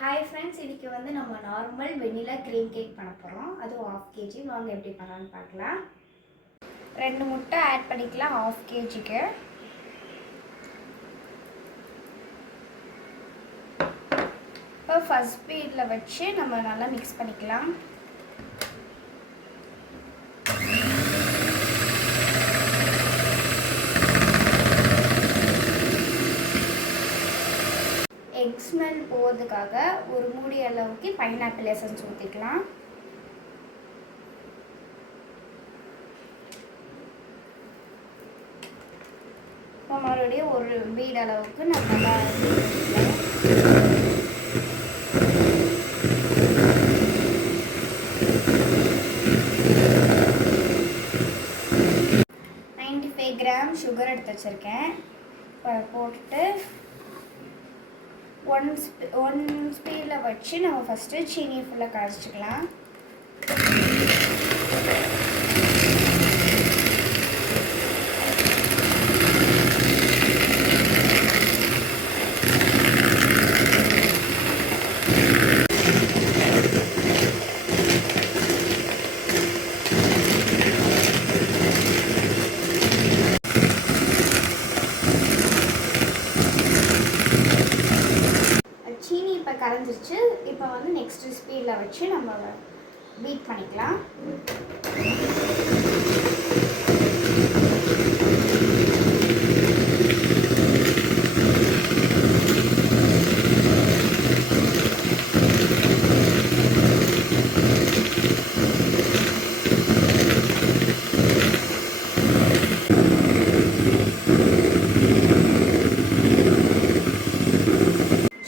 Hi friends, இன்றைக்கி வந்து நம்ம நார்மல் வெண்ணிலா க்ரீம் கேக் பண்ண போகிறோம். அதுவும் 1/2 kg. வாங்க எப்படி பண்ணலான்னு பார்க்கலாம். 2 முட்டை ஆட் பண்ணிக்கலாம் 1/2 kgக்கு. இப்போ ஃபஸ்ட் ஸ்பீடில் வச்சு நம்ம நல்லா மிக்ஸ் பண்ணிக்கலாம். எக் ஸ்மெல் போகிறதுக்காக ஒரு மூடி அளவுக்கு பைனாப்பிள் எசன்ஸ் ஊற்றிக்கலாம். மறுபடியும் ஒரு பீட் அளவுக்கு நம்ம நல்லா 95 கிராம் சுகர் எடுத்து வச்சுருக்கேன். போட்டுட்டு ஒன் ஸ்பீடில் வச்சு நம்ம ஃபஸ்ட்டு சீனி ஃபுல்லாக கரைச்சிக்கலாம். சீனி இப்போ கரைஞ்சிருச்சு. இப்போ வந்து நெக்ஸ்ட் ஸ்பீடில் வச்சு நம்ம பீட் பண்ணிக்கலாம்.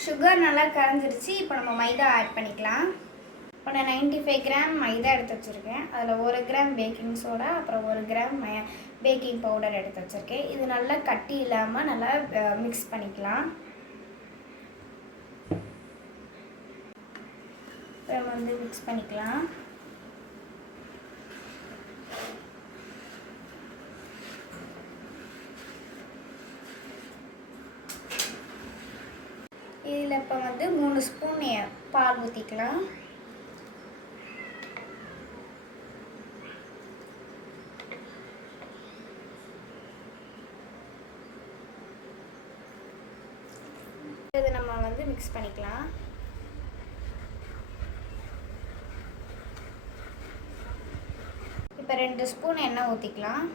சுகர் நல்லா கரைஞ்சிருச்சு. இப்போ நம்ம மைதா ஆட் பண்ணிக்கலாம். இப்போ நான் 95 கிராம் மைதா எடுத்து வச்சுருக்கேன். அதில் 1 கிராம் பேக்கிங் சோடா, அப்புறம் 1 கிராம் பேக்கிங் பவுடர் எடுத்து வச்சுருக்கேன். இது நல்லா கட்டி இல்லாமல் நல்லா மிக்ஸ் பண்ணிக்கலாம். அப்புறம் வந்து மிக்ஸ் பண்ணிக்கலாம். இதில் இப்போ வந்து 3 ஸ்பூன் பால் ஊற்றிக்கலாம். இது நம்ம வந்து மிக்ஸ் பண்ணிக்கலாம். இப்போ 2 ஸ்பூன் எண்ணெய் ஊற்றிக்கலாம்.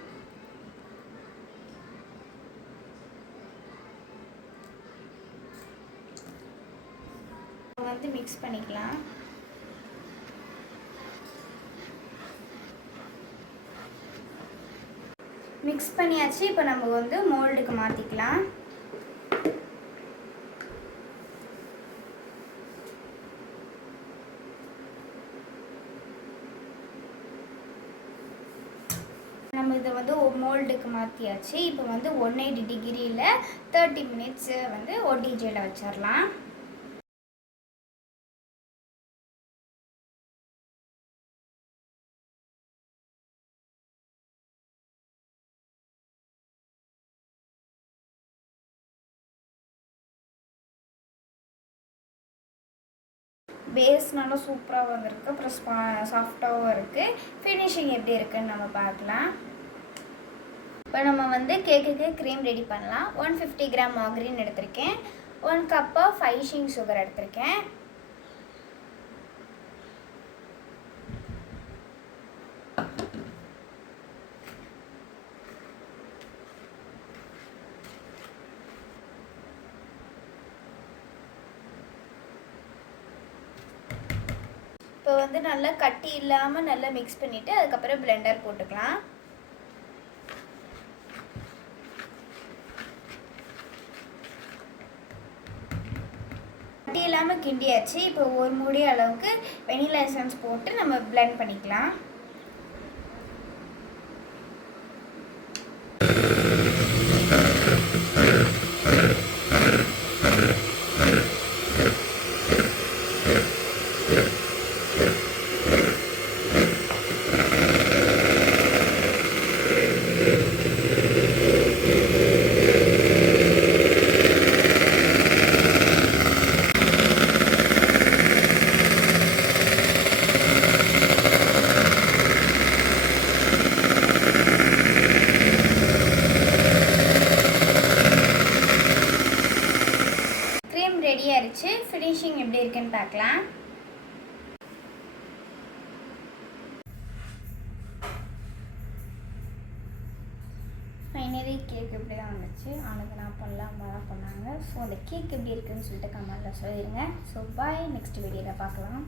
வந்து மிக்ஸ் பண்ணிக்கலாம். மிக்ஸ் பண்ணியாச்சு. இப்போ நம்ம வந்து மோல்டுக்கு மாற்றிக்கலாம். நம்ம இதை வந்து மோல்டுக்கு மாற்றியாச்சு. இப்போ வந்து 180 டிகிரியில் 30 மினிட்ஸ் வந்து OTGயில் வச்சிடலாம். பேஸ் நல்லா சூப்பராக வந்திருக்கு. அப்புறம் சாஃப்டாகவும் இருக்குது. ஃபினிஷிங் எப்படி இருக்குதுன்னு நம்ம பார்க்கலாம். இப்போ நம்ம வந்து கேக்குக்கு க்ரீம் ரெடி பண்ணலாம். 150 கிராம் மார்கரின் எடுத்திருக்கேன். 1 கப் ஆஃப் ஐசிங் சுகர் எடுத்திருக்கேன். இப்போ வந்து நல்லா கட்டி இல்லாமல் நல்லா மிக்ஸ் பண்ணிவிட்டு அதுக்கப்புறம் பிளெண்டர் போட்டுக்கலாம். கட்டி இல்லாமல் கிண்டியாச்சு. இப்போ ஒரு மூடி அளவுக்கு வெனிலா எசன்ஸ் போட்டு நம்ம பிளெண்ட் பண்ணிக்கலாம். ஃபினிஷிங் எப்படி இருக்குன்னு பார்க்கலாம். ஃபைனலி கேக் இப்படி தான் வந்துச்சு. அவனுக்கு நான் பண்ணல, அம்மா தான் பண்ணாங்க. ஸோ அந்த கேக் எப்படி இருக்குன்னு சொல்லிட்டு கமெண்ட்டில் சொல்லிடுங்க. ஸோ பாய், நெக்ஸ்ட் வீடியோவில் பார்க்கலாம்.